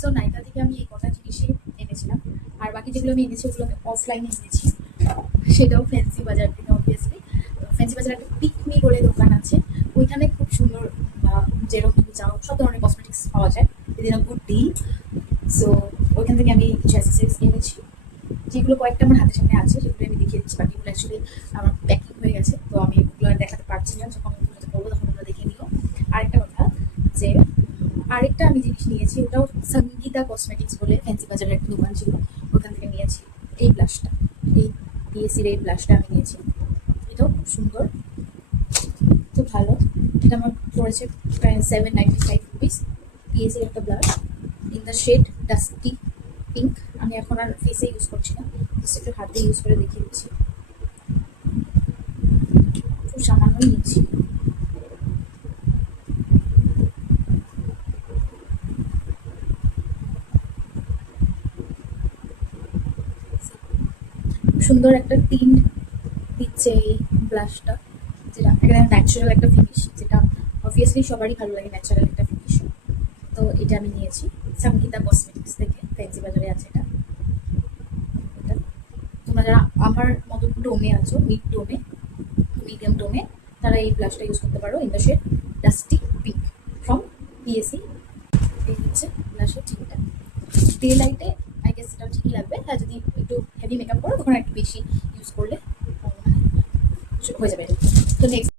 So নাইকা থেকে আমি এই কটা জিনিসই এনেছিলাম। আর বাকি যেগুলো আমি এনেছি ওগুলো আমি অফলাইনে এনেছি, সেটাও ফ্যান্সি বাজার থেকে অবভিয়াসলি। ফ্যান্সি বাজার একটা পিকমি বলে দোকান আছে, ওইখানে খুব সুন্দর যেরকম তুমি চাও সব ধরনের কসমেটিক্স পাওয়া যায়, within a good deal. So ওইখান থেকে আমি কিছু অ্যাক্সেসরিজ এনেছি, যেগুলো কয়েকটা আমার হাতের সামনে আছে সেগুলো আমি দেখিয়ে দিচ্ছি। বাকিগুলো অ্যাকচুয়ালি আমার প্যাকিং হয়ে গেছে, তো আমি এগুলো আর দেখাতে পারছি না, যখন পুজোতে করবো তখন ওগুলো দেখে নিও। আরেকটা কথা যে আরেকটা আমি জিনিস নিয়েছি, ওটাও সঙ্গীতা কসমেটিক্স বলে ফ্যান্সি বাজারের একটা দোকান ছিল, ওখান থেকে নিয়েছি এই ব্লাশটা, এই পিএসির এই ব্লাশটা আমি নিয়েছি। এটাও খুব সুন্দর, খুব ভালো। এটা আমার পড়েছে প্রায় 795 রুপিস। পিএসির একটা blush in the shade dusty pink. আমি এখন আর ফেসে ইউজ করছি না, জাস্ট একটু হাতে ইউজ করে দেখিয়ে দিচ্ছি। খুব সামান্যই নিচ্ছি। সুন্দর একটা টিন দিচ্ছে এই ব্লাশটা, যেটা একদম ন্যাচারাল একটা ফিনিশ, যেটা অবভিয়াসলি সবারই ভালো লাগে ন্যাচারাল একটা ফিনিশ। তো এটা আমি নিয়েছি সঙ্গীতা কসমেটিক্স থেকে, ফ্যান্সি বাজারে আছে এটা। এটা তোমরা যারা আমার মতো টোমে আছো, মিড টোমে, মিডিয়াম টোমে, তারা এই ব্লাশটা ইউজ করতে পারো in the shade dusty pink from PAC. এই হচ্ছে ব্লাশের ঠিকটা। ডে লাইটে আই গেস এটা ঠিকই লাগবে, আর যদি একটু হেভি মেকআপ করো তখন একটু বেশি ইউজ করলে হয়ে যাবে। তো নেক্সট